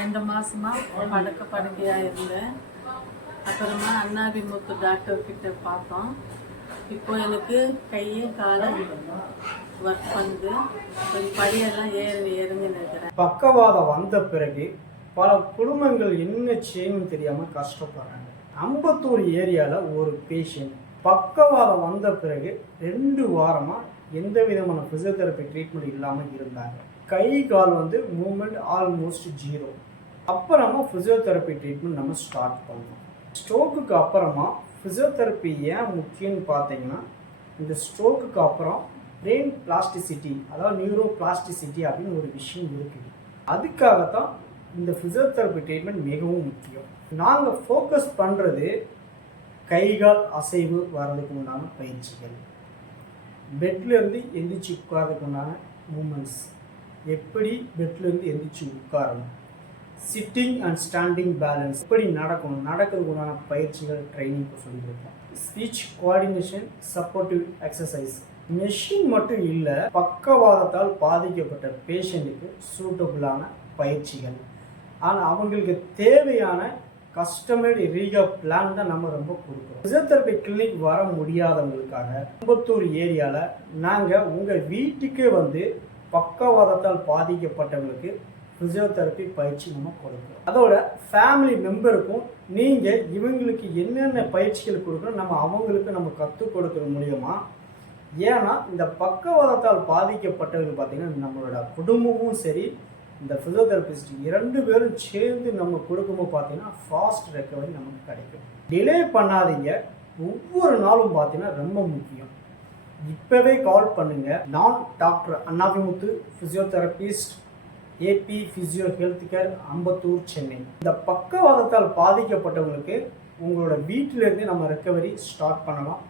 2 மாசமா படுக்கையாக இருந்தேன். அப்புறமா அண்ணாதிமுத்து டாக்டர் கிட்ட பார்த்தோம். இப்போ எனக்கு கையும் காலும் ஒர்க் பண்ணுது. படியெல்லாம் ஏறுங்க நினைக்கிறேன். பக்கவாதம் வந்த பிறகு பல குடும்பங்கள் என்ன செய்யணும்னு தெரியாமல் கஷ்டப்படுறாங்க. அம்பத்தூர் ஏரியாவில் ஒரு பேஷண்ட் பக்கவாதம் வந்த பிறகு 2 வாரமாக எந்த விதமான ஃபிசியோதெரப்பி ட்ரீட்மெண்ட் இல்லாமல் இருந்தாங்க. கை கால் மூமெண்ட் ஆல்மோஸ்ட் 0. அப்புறமா ஃபிசியோதெரப்பி ட்ரீட்மெண்ட் நம்ம ஸ்டார்ட் பண்ணோம். ஸ்ட்ரோக்குக்கு அப்புறமா ஃபிசியோதெரப்பி ஏன் முக்கியம்னு பார்த்தீங்கன்னா, இந்த ஸ்ட்ரோக்குக்கு அப்புறம் பிரெயின் பிளாஸ்டிசிட்டி, அதாவது நியூரோ பிளாஸ்டிசிட்டி அப்படின்னு ஒரு விஷயம் இருக்குது. அதுக்காகத்தான் இந்த ஃபிசியோதெரப்பி ட்ரீட்மெண்ட் மிகவும் முக்கியம். நாங்கள் ஃபோக்கஸ் பண்ணுறது கைகால் அசைவு வர்றதுக்கு உண்டான பயிற்சிகள், பெட்லேருந்து எந்திரிச்சு உட்கார்றதுக்கு உண்டான மூமெண்ட்ஸ், எப்படி பெட்லேருந்து எந்திரிச்சு உட்காரணும், சிட்டிங் அண்ட் ஸ்டாண்டிங் பேலன்ஸ் எப்படி நடக்கிறதுக்கு உண்டான பயிற்சிகள் ட்ரைனிங் சொல்லியிருக்கோம். Speech coordination, supportive exercise. Machine மட்டும் இல்லை, பக்கவாதத்தால் பாதிக்கப்பட்ட பேஷண்ட்டுக்கு சூட்டபுளான பயிற்சிகள். ஆனால் அவங்களுக்கு தேவையான கஸ்டமைடு ரீஹாப் பிளான் தான் நம்ம ரொம்ப கொடுக்குறோம். ஃபிசியோதெரப்பி கிளினிக் வர முடியாதவங்களுக்காக அம்பத்தூர் ஏரியாவில் நாங்கள் உங்கள் வீட்டுக்கே பக்கவாதத்தால் பாதிக்கப்பட்டவங்களுக்கு ஃபிசியோதெரப்பி பயிற்சி நம்ம கொடுக்குறோம். அதோட ஃபேமிலி மெம்பருக்கும் நீங்கள் இவங்களுக்கு என்னென்ன பயிற்சிகள் கொடுக்குறோம் நம்ம அவங்களுக்கு நம்ம கற்றுக் கொடுக்குறது மூலியமா. ஏன்னா இந்த பக்கவாதத்தால் பாதிக்கப்பட்டவங்க பார்த்தீங்கன்னா நம்மளோட குடும்பமும் சரி, இந்த ஃபிசியோதெரபிஸ்ட் 2 பேரும் சேர்ந்து நம்ம கொடுக்கும்போது பார்த்தீங்கன்னா ஃபாஸ்ட் ரெக்கவரி நமக்கு கிடைக்கும். டிலே பண்ணாதீங்க. ஒவ்வொரு நாளும் பார்த்தீங்கன்னா ரொம்ப முக்கியம். இப்போவே கால் பண்ணுங்கள். நான் doctor Annadimuthu, physiotherapist, AB physio health care, Ambattur, Chennai. இந்த பக்கவாதத்தால் பாதிக்கப்பட்டவங்களுக்கு உங்களோட வீட்டிலேருந்து நம்ம ரெக்கவரி ஸ்டார்ட் பண்ணலாம்.